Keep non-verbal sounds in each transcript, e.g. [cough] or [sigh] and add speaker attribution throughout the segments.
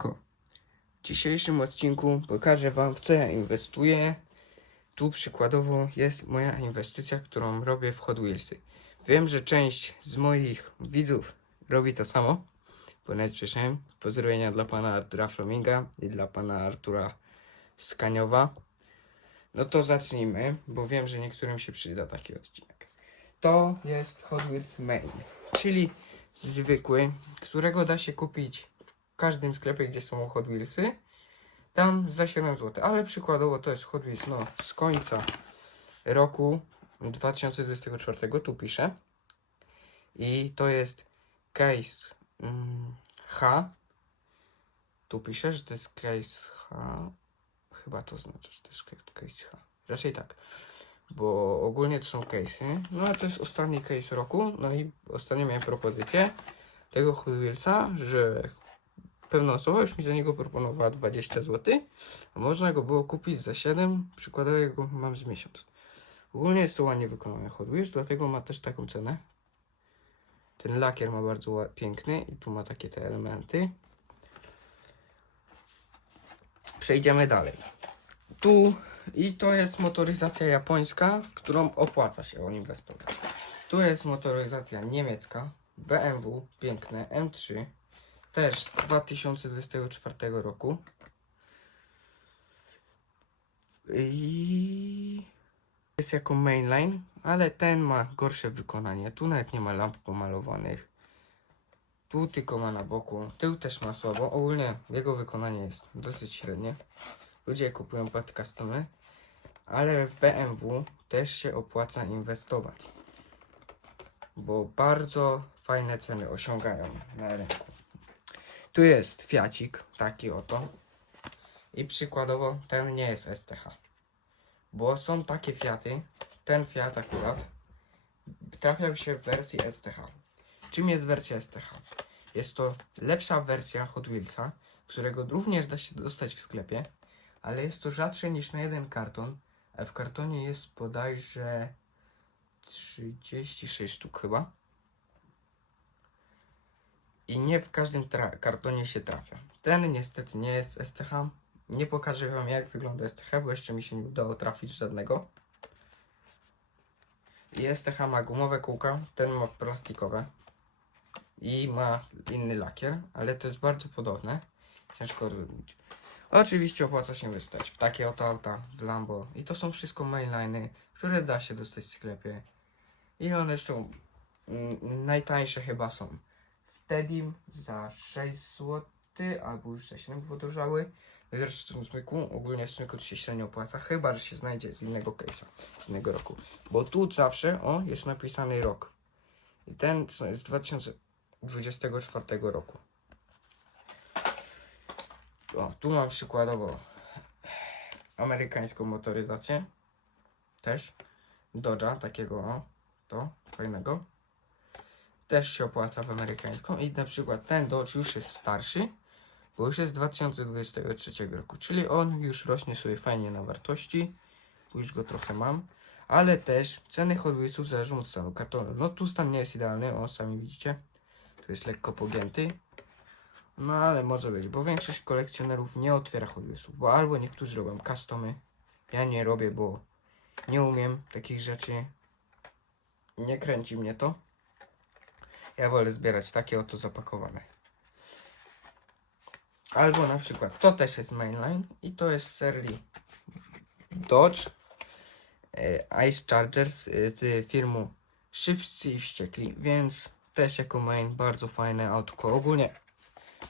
Speaker 1: Siemanko. W dzisiejszym odcinku pokażę Wam w co ja inwestuję. Tu przykładowo jest moja inwestycja, którą robię w Hot Wheelsy. Wiem, że część z moich widzów robi to samo, bo nawet słyszałem. Pozdrowienia dla pana Artura Flaminga i dla pana Artura Skaniowa. No to zacznijmy, bo wiem, że niektórym się przyda taki odcinek. To jest Hot Wheels Main, czyli zwykły, którego da się kupić każdym sklepie, gdzie są Hot Wheelsy. Tam za 7 zł, ale przykładowo to jest Hot Wheels no, z końca roku 2024, tu piszę. I to jest case mm, H. Tu piszę, że to jest case H. Chyba to znaczy, że to jest case H. Raczej tak. Bo ogólnie to są case'y. No a to jest ostatni case roku. No i ostatnio miałem propozycję tego Hot Wheelsa, że pewna osoba już mi za niego proponowała 20 zł, a można go było kupić za 7, przykładowo go mam z miesiąc. Ogólnie jest to ładnie wykonany Hot dlatego ma też taką cenę. Ten lakier ma bardzo piękny i tu ma takie te elementy. Przejdziemy dalej. Tu i to jest motoryzacja japońska, w którą opłaca się inwestować. Tu jest motoryzacja niemiecka, BMW, piękne, M3, też z 2024 roku. I jest jako mainline, ale ten ma gorsze wykonanie. Tu nawet nie ma lamp pomalowanych. Tu tylko ma na boku. Tył też ma słabo. Ogólnie jego wykonanie jest dosyć średnie. Ludzie kupują pod customy, ale w BMW też się opłaca inwestować, bo bardzo fajne ceny osiągają na rynku. Tu jest Fiacik, taki oto. I przykładowo ten nie jest STH. Bo są takie Fiaty, ten Fiat akurat trafiał się w wersji STH. Czym jest wersja STH? Jest to lepsza wersja Hot Wheelsa, którego również da się dostać w sklepie, ale jest to rzadsze niż na jeden karton, a w kartonie jest bodajże 36 sztuk chyba. I nie w każdym kartonie się trafia. Ten niestety nie jest STH. Nie pokażę wam jak wygląda STH, bo jeszcze mi się nie udało trafić żadnego. I STH ma gumowe kółka, ten ma plastikowe. I ma inny lakier, ale to jest bardzo podobne. Ciężko rozróżnić. Oczywiście opłaca się wystać w takie oto auta, w Lambo. I to są wszystko mainliny, które da się dostać w sklepie. I one są mm, najtańsze chyba są Tedim za 6 zł, albo już za 7 podrożały. Zresztą smyku, ogólnie w smyku się średnio opłaca, chyba że się znajdzie z innego case'a, z innego roku. Bo tu zawsze, o, jest napisany rok. I ten jest z 2024 roku. O, tu mam przykładowo amerykańską motoryzację. Też. Dodge'a, takiego o, to, fajnego. Też się opłaca w amerykańską. I na przykład ten Dodge już jest starszy, bo już jest z 2023 roku. Czyli on już rośnie sobie fajnie na wartości. Bo już go trochę mam. Ale też ceny Wheelsów zależą od stanu kartonu. No tu stan nie jest idealny, o sami widzicie. Tu jest lekko pogięty. No ale może być, bo większość kolekcjonerów nie otwiera Wheelsów, bo albo niektórzy robią customy. Ja nie robię, bo nie umiem takich rzeczy. Nie kręci mnie to. Ja wolę zbierać takie oto zapakowane. Albo na przykład to też jest mainline i to jest z serii Dodge e, Ice Chargers e, z firmą Szybcy i Wściekli, więc też jako main bardzo fajne autko. Ogólnie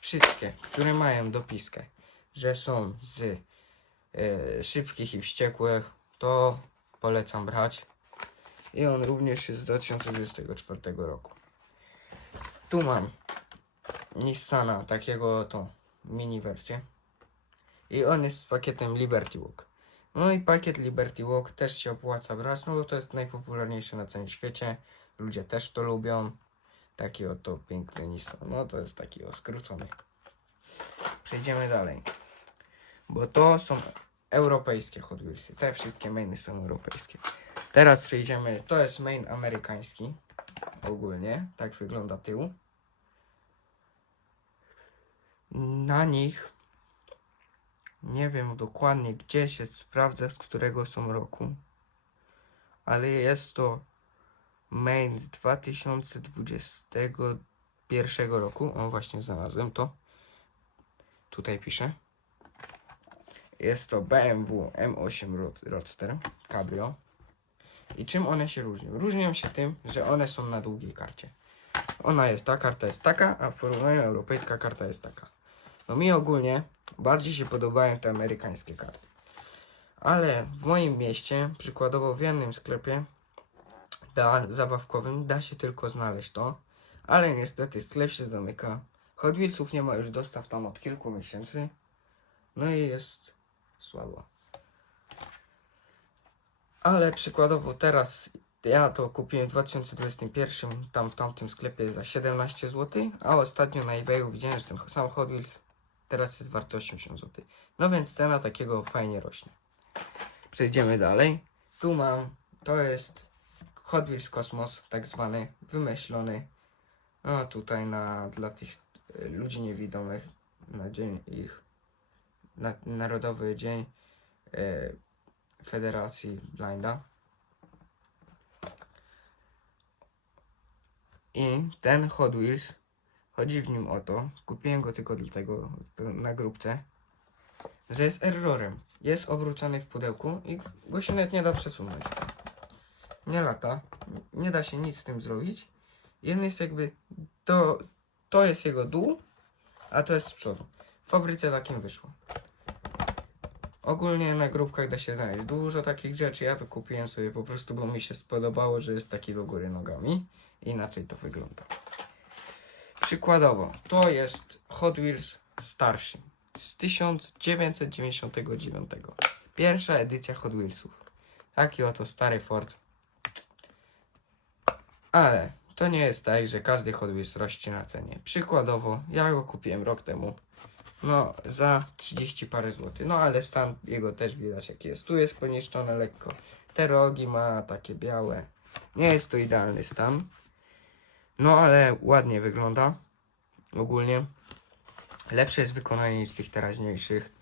Speaker 1: wszystkie, które mają dopiskę, że są z e, szybkich i wściekłych, to polecam brać. I on również jest z 2024 roku. Tu mam Nissana, takiego to mini wersję. I on jest z pakietem Liberty Walk. No i pakiet Liberty Walk też się opłaca brać, no bo to jest najpopularniejsze na całym świecie. Ludzie też to lubią. Taki oto piękny Nissan. No to jest taki o skrócony. Przejdziemy dalej. Bo to są europejskie Hot Wheelsy. Te wszystkie mainy są europejskie. Teraz przejdziemy. To jest main amerykański. Ogólnie. Tak wygląda tył. na nich nie wiem dokładnie gdzie się sprawdza, z którego są roku, ale jest to main z 2021 roku. O, właśnie znalazłem to. Tutaj piszę. Jest to BMW M8 Road- Roadster Cabrio. I czym one się różnią? Różnią się tym, że one są na długiej karcie. Ona jest ta, karta jest taka, a w porównaniu europejska karta jest taka. No mi ogólnie bardziej się podobają te amerykańskie karty. Ale w moim mieście, przykładowo w jednym sklepie da, zabawkowym, da się tylko znaleźć to. Ale niestety sklep się zamyka. Hot nie ma już dostaw tam od kilku miesięcy. No i jest słabo. Ale przykładowo teraz ja to kupiłem w 2021 tam w tamtym sklepie za 17 zł, a ostatnio na eBayu widziałem, że ten sam Hot Wheels teraz jest wart 80 zł. No więc cena takiego fajnie rośnie. Przejdziemy dalej. Tu mam, to jest Hot Wheels Kosmos, tak zwany, wymyślony. No tutaj na, dla tych e, ludzi niewidomych, na dzień ich, na Narodowy Dzień e, Federacji Blinda. I ten Hot Wheels, chodzi w nim o to, kupiłem go tylko dlatego na grupce, że jest errorem. Jest obrócony w pudełku i go się nawet nie da przesunąć. Nie lata, nie da się nic z tym zrobić. Jeden jest jakby, to, to jest jego dół, a to jest z przodu. W fabryce takim wyszło. Ogólnie na grupkach da się znaleźć dużo takich rzeczy. Ja to kupiłem sobie po prostu, bo mi się spodobało, że jest taki do góry nogami. Inaczej to wygląda. Przykładowo, to jest Hot Wheels starszy z 1999. Pierwsza edycja Hot Wheelsów. Taki oto stary Ford. Ale to nie jest tak, że każdy Hot Wheels rośnie na cenie. Przykładowo, ja go kupiłem rok temu. No, za 30 parę złotych. No, ale stan jego też widać jaki jest. Tu jest poniszczone lekko. Te rogi ma takie białe. Nie jest to idealny stan. No, ale ładnie wygląda. Ogólnie. Lepsze jest wykonanie niż tych teraźniejszych.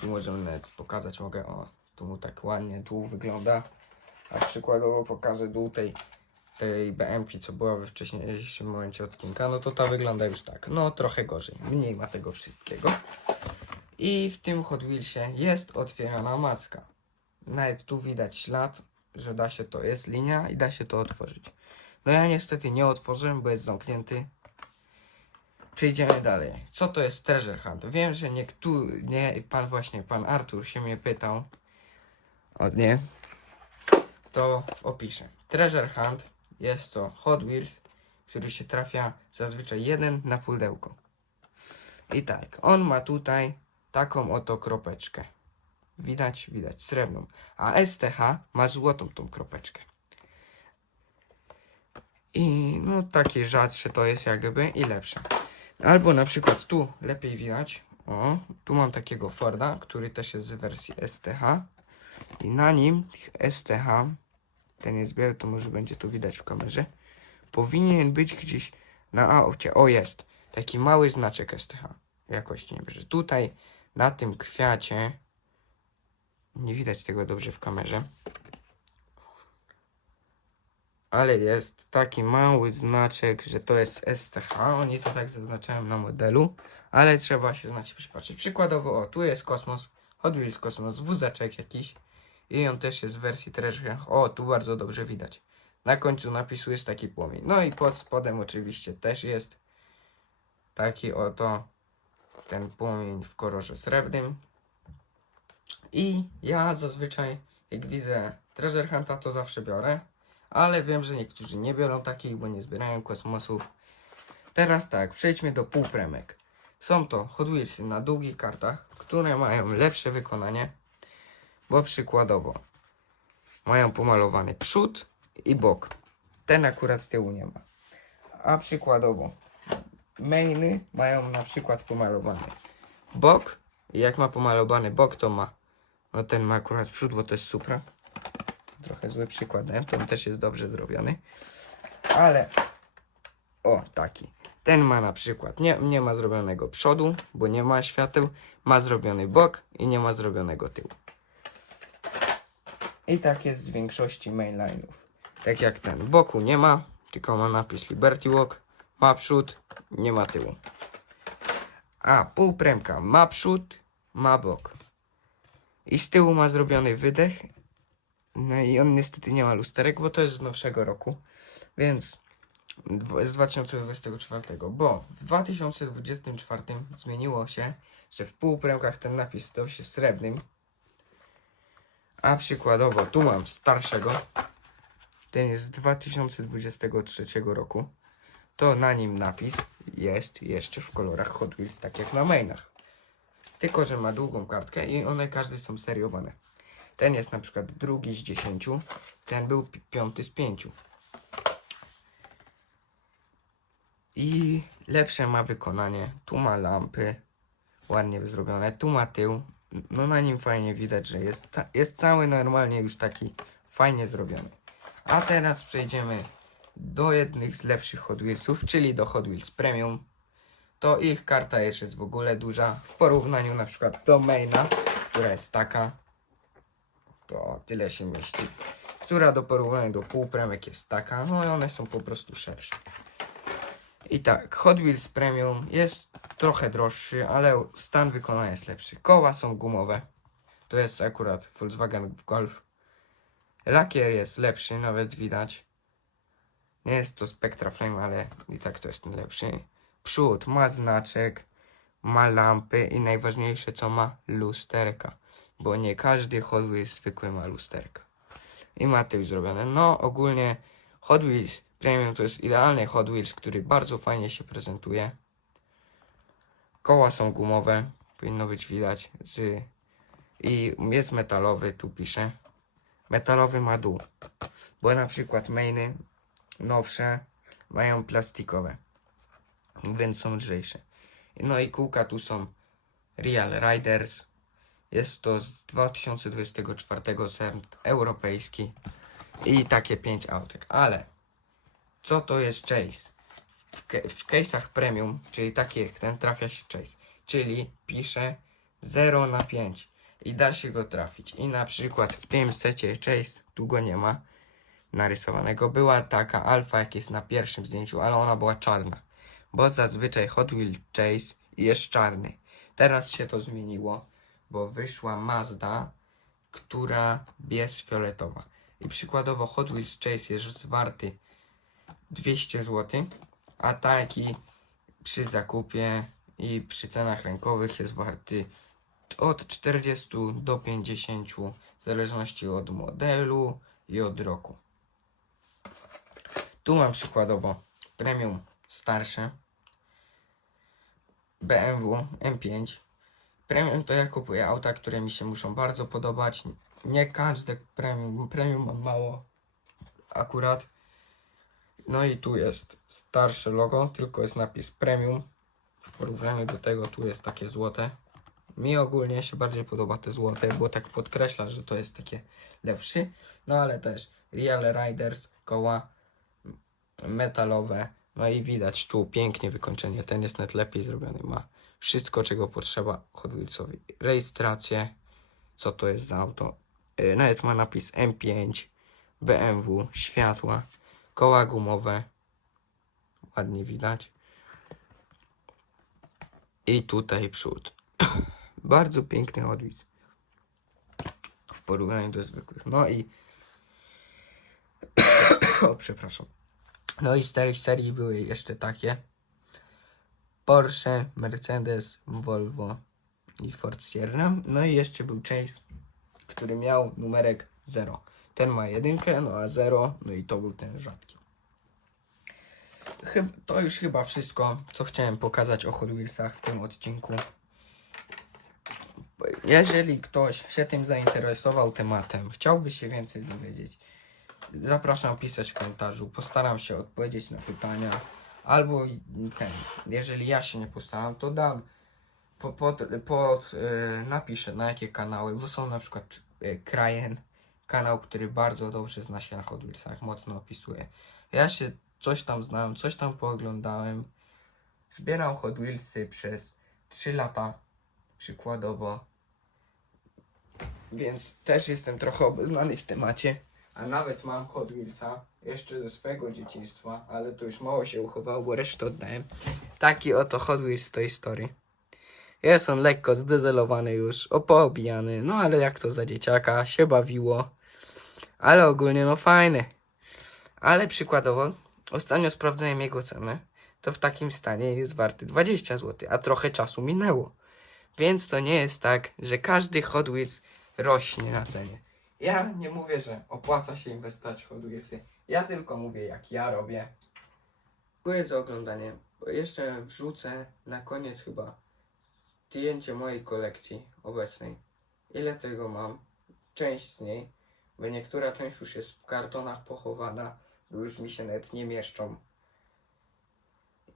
Speaker 1: Tu możemy nawet pokazać, mogę, o, tu mu tak ładnie dół wygląda. A przykładowo pokażę dół tej, tej BM-ki, co była we wcześniejszym momencie odcinka, no to ta wygląda już tak, no trochę gorzej, mniej ma tego wszystkiego. I w tym Hot Wheelsie jest otwierana maska. Nawet tu widać ślad, że da się to, jest linia i da się to otworzyć. No ja niestety nie otworzyłem, bo jest zamknięty. Przejdziemy dalej. Co to jest Treasure Hunt? Wiem, że niektóry, nie, pan właśnie, pan Artur się mnie pytał. O nie. To opiszę. Treasure Hunt jest to Hot Wheels, który się trafia zazwyczaj jeden na pudełko. I tak, on ma tutaj taką oto kropeczkę. Widać, widać, srebrną. A STH ma złotą tą kropeczkę. I no takie rzadsze to jest jakby i lepsze. Albo na przykład tu lepiej widać. O, tu mam takiego Forda, który też jest z wersji STH. I na nim STH, ten jest biały, to może będzie to widać w kamerze. Powinien być gdzieś na aucie. O, jest. Taki mały znaczek STH. Jakości nie bierze. Tutaj na tym kwiacie nie widać tego dobrze w kamerze. Ale jest taki mały znaczek, że to jest STH. Oni to tak zaznaczają na modelu, ale trzeba się znać i przypatrzeć. Przykładowo, o, tu jest kosmos, Hot Wheels Kosmos, wózeczek jakiś. I on też jest w wersji Treasure. O, tu bardzo dobrze widać. Na końcu napisu jest taki płomień. No i pod spodem oczywiście też jest taki oto ten płomień w kolorze srebrnym. I ja zazwyczaj, jak widzę Treasure Hunta, to zawsze biorę. Ale wiem, że niektórzy nie biorą takich, bo nie zbierają kosmosów. Teraz tak, przejdźmy do półpremek. Są to Hot Wheelsy na długich kartach, które mają lepsze wykonanie, bo przykładowo mają pomalowany przód i bok. Ten akurat tyłu nie ma. A przykładowo mainy mają na przykład pomalowany bok i jak ma pomalowany bok, to ma no ten ma akurat przód, bo to jest Supra. Trochę zły przykład, nie? ten też jest dobrze zrobiony. Ale o, taki. Ten ma na przykład, nie, nie ma zrobionego przodu, bo nie ma świateł, ma zrobiony bok i nie ma zrobionego tyłu. I tak jest z większości mainline'ów. Tak jak ten, boku nie ma, tylko ma napis Liberty Walk, ma przód, nie ma tyłu. A półpremka ma przód, ma bok. I z tyłu ma zrobiony wydech. No i on niestety nie ma lusterek, bo to jest z nowszego roku. Więc z 2024, bo w 2024 zmieniło się, że w półpremkach ten napis stał się srebrnym. A przykładowo tu mam starszego. Ten jest z 2023 roku. To na nim napis jest jeszcze w kolorach Hot Wheels, tak jak na mainach. Tylko, że ma długą kartkę i one każde są seriowane. Ten jest na przykład drugi z 10, ten był pi- piąty z 5. I lepsze ma wykonanie. Tu ma lampy, ładnie zrobione. Tu ma tył. No na nim fajnie widać, że jest, ca- jest cały normalnie już taki fajnie zrobiony. A teraz przejdziemy do jednych z lepszych Hot Wheelsów, czyli do Hot Wheels Premium. To ich karta jeszcze jest w ogóle duża w porównaniu na przykład do maina, która jest taka. To tyle się mieści. Która do porównania do półpremek jest taka, no i one są po prostu szersze. I tak, Hot Wheels Premium jest trochę droższy, ale stan wykonania jest lepszy. Koła są gumowe. To jest akurat Volkswagen Golf. Lakier jest lepszy, nawet widać. Nie jest to Spectra Flame, ale i tak to jest ten lepszy. Przód ma znaczek, ma lampy i najważniejsze co ma lusterka. Bo nie każdy Hot Wheels zwykły ma lusterka. I ma tył zrobione. No ogólnie Hot Wheels Premium to jest idealny Hot Wheels, który bardzo fajnie się prezentuje. Koła są gumowe, powinno być widać. Z... I jest metalowy, tu pisze. Metalowy ma dół. Bo na przykład mainy nowsze mają plastikowe, więc są lżejsze. No i kółka tu są Real Riders. Jest to z 2024 cent europejski i takie 5 autek. Ale co to jest Chase? W, w case'ach premium, czyli takie jak ten, trafia się Chase. Czyli pisze 0 na 5 i da się go trafić. I na przykład w tym secie Chase, tu go nie ma, narysowanego, była taka alfa, jak jest na pierwszym zdjęciu, ale ona była czarna. Bo zazwyczaj Hot Wheel Chase jest czarny. Teraz się to zmieniło, bo wyszła Mazda, która jest fioletowa. I przykładowo Hot Wheels Chase jest warty 200 zł, a taki przy zakupie i przy cenach rynkowych jest warty od 40 do 50 w zależności od modelu i od roku. Tu mam przykładowo premium starsze BMW M5. Premium to ja kupuję auta, które mi się muszą bardzo podobać. Nie każde premium, premium mam mało akurat. No i tu jest starsze logo, tylko jest napis premium. W porównaniu do tego tu jest takie złote. Mi ogólnie się bardziej podoba te złote, bo tak podkreśla, że to jest takie lepszy. No ale też Real Riders, koła metalowe. No i widać tu pięknie wykończenie. Ten jest net lepiej zrobiony. Ma wszystko, czego potrzeba Hot. Rejestrację, co to jest za auto. Yy, Nawet ma napis M5, BMW, światła, koła gumowe. Ładnie widać. I tutaj przód. [coughs] Bardzo piękny Wheels. W porównaniu do zwykłych. No i... [coughs] o, przepraszam. No i z tej serii były jeszcze takie. Porsche, Mercedes, Volvo i Ford Sierra. No i jeszcze był Chase, który miał numerek 0. Ten ma jedynkę, no a 0, no i to był ten rzadki. Chyb, to już chyba wszystko, co chciałem pokazać o Hot Wheelsach w tym odcinku. Jeżeli ktoś się tym zainteresował tematem, chciałby się więcej dowiedzieć, zapraszam pisać w komentarzu. Postaram się odpowiedzieć na pytania. Albo ten, jeżeli ja się nie postaram, to dam po, pod, pod y, napiszę na jakie kanały, bo są na przykład y, Krajen, kanał, który bardzo dobrze zna się na Hot Wheelsach, mocno opisuje. Ja się coś tam znałem, coś tam pooglądałem, zbierał Hot Wheelsy przez 3 lata, przykładowo. Więc też jestem trochę obeznany w temacie. A nawet mam Hot Wheelsa jeszcze ze swojego dzieciństwa, ale to już mało się uchowało, bo resztę oddałem. Taki oto Hot Wheels z tej historii. Jest on lekko zdezelowany już, opoobijany, no ale jak to za dzieciaka, się bawiło. Ale ogólnie no fajny. Ale przykładowo, ostatnio sprawdzałem jego cenę, to w takim stanie jest warty 20 zł, a trochę czasu minęło. Więc to nie jest tak, że każdy Hot Wheels rośnie na cenie. Ja nie mówię, że opłaca się inwestować w Hot Wheelsy. Ja tylko mówię, jak ja robię. Dziękuję za oglądanie. Jeszcze wrzucę na koniec chyba zdjęcie mojej kolekcji obecnej. Ile tego mam? Część z niej, bo niektóra część już jest w kartonach pochowana, już mi się nawet nie mieszczą.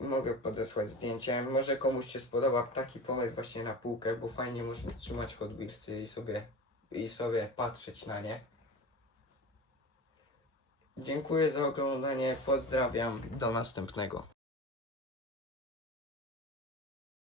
Speaker 1: I mogę podesłać zdjęcie. Może komuś się spodoba taki pomysł właśnie na półkę, bo fajnie można trzymać Hot i sobie, i sobie patrzeć na nie. Dziękuję za oglądanie, pozdrawiam, do następnego.